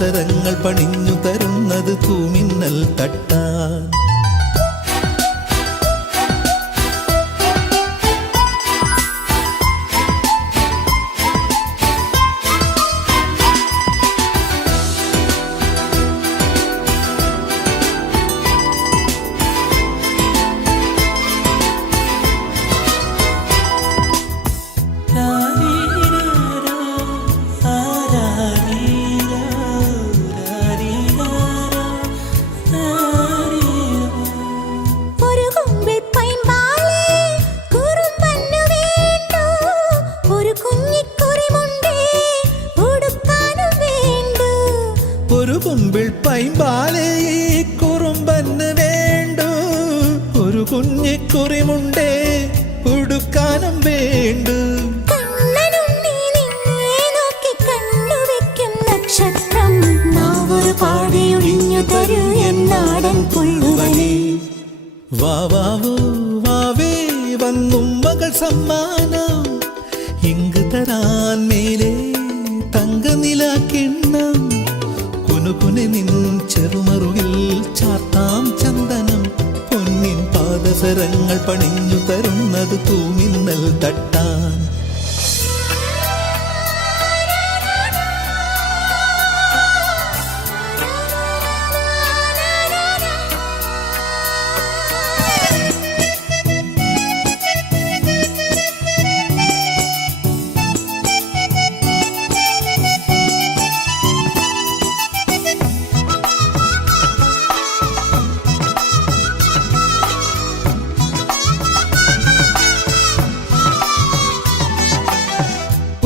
പാദസരങ്ങൾ പണിഞ്ഞു തരുന്നത് തൂമിന്നൽ തട്ടാൻ. ഒരു കുമ്പിൾ പൈമ്പാലേ കുറുമ്പന് വേണ്ടു, ഒരു കുഞ്ഞിക്കുറിമുണ്ടേ ഉടുക്കാനും വേണ്ടു. നക്ഷത്രം നാവൊരു പാടിയൊഴിഞ്ഞു തരൂ എന്നാടൻ പുള്ളുവനേ. വാവാവോ വാവേ വന്നും മകൾ സമ്മാനം, ഇങ്ക് തരാൻ മേലെ തങ്കനില കിണ്ണം. കുനുകുനെ നിൻ ചെറുമറുകിൽ ചാർത്താം ചന്ദനം, പൊന്നിൻ പാദസരങ്ങൾ പണിഞ്ഞു തരുന്നത് തൂമിന്നൽ തട്ടാൻ.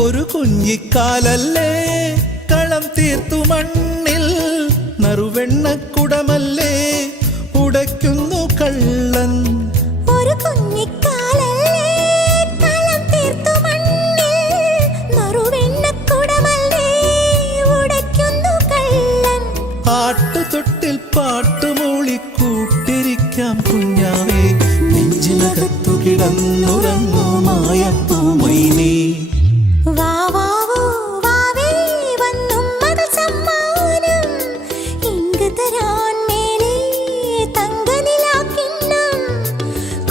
ഒരു കുഞ്ഞിക്കാലല്ലേ കളം തീർത്തു മണ്ണിൽ, നറുവെണ്ണക്കുടമല്ലേ ഉടയ്ക്കുന്നു കള്ളൻ. ഒരു കുഞ്ഞിക്കാലല്ലേ കളം തീർത്തു മണ്ണിൽ, നറുവെണ്ണക്കുടമല്ലേ ഉടയ്ക്കുന്നു കള്ളൻ. ആട്ടുതൊട്ടിൽ പാട്ടുമൂളി കൂട്ടിരിക്കാം കുഞ്ഞാവേ, നെഞ്ചിനകത്തു കിടന്നുറങ്ങൂ മായപ്പൂമൈനേ. വാവാവോ വാവേ വന്നും മകൾ സമ്മാനം, ഇങ്ക് തരാൻ മേലെ തങ്കനിലാക്കിണ്ണം.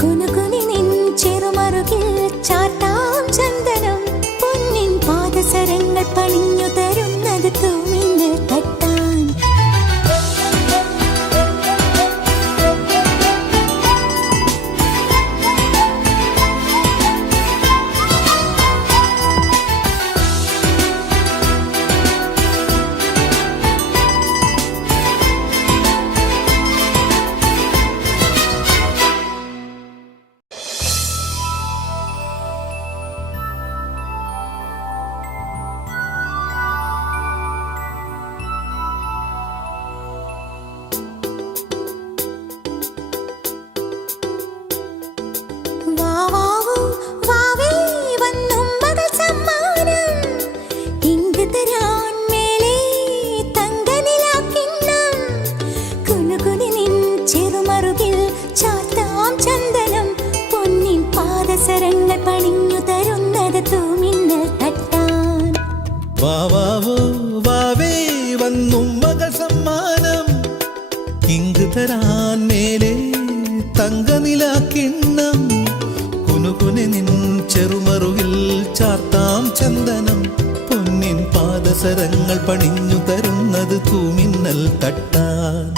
കുനുകുനി നിൻ ചെറുമറുകിൽ ചാർത്താം ചന്ദനം, പൊന്നിൻ പാദസരങ്ങൾ പണിഞ്ഞു തരുന്നത് തൂമിന്നൽ തട്ടാൻ. വാവാവോ വാവേ വന്നും മകൾ സമ്മാനം, ഇങ്ക് തരാൻ മേലെ തങ്കനിലാക്കിണ്ണം. കുനുകുനി നിൻ ചെറുമറുകിൽ ചാർത്താം ചന്ദനം, പൊന്നിൻ പാദസരങ്ങൾ പണിഞ്ഞു തരുന്നത് തൂമിന്നൽ തട്ടാൻ. വാവാവോ വാവേ വന്നും മകൾ സമ്മാനം, ഇങ്ക് തരാൻ മേലെ തങ്കനിലാക്കിണ്ണം. കുനുകുനെ നിൻ ചെറുമറുകിൽ ചാർത്താം ചന്ദനം, പൊന്നിൻ പാദസരങ്ങൾ പണിഞ്ഞു തരുന്നത് തൂമിന്നൽ തട്ടാൻ.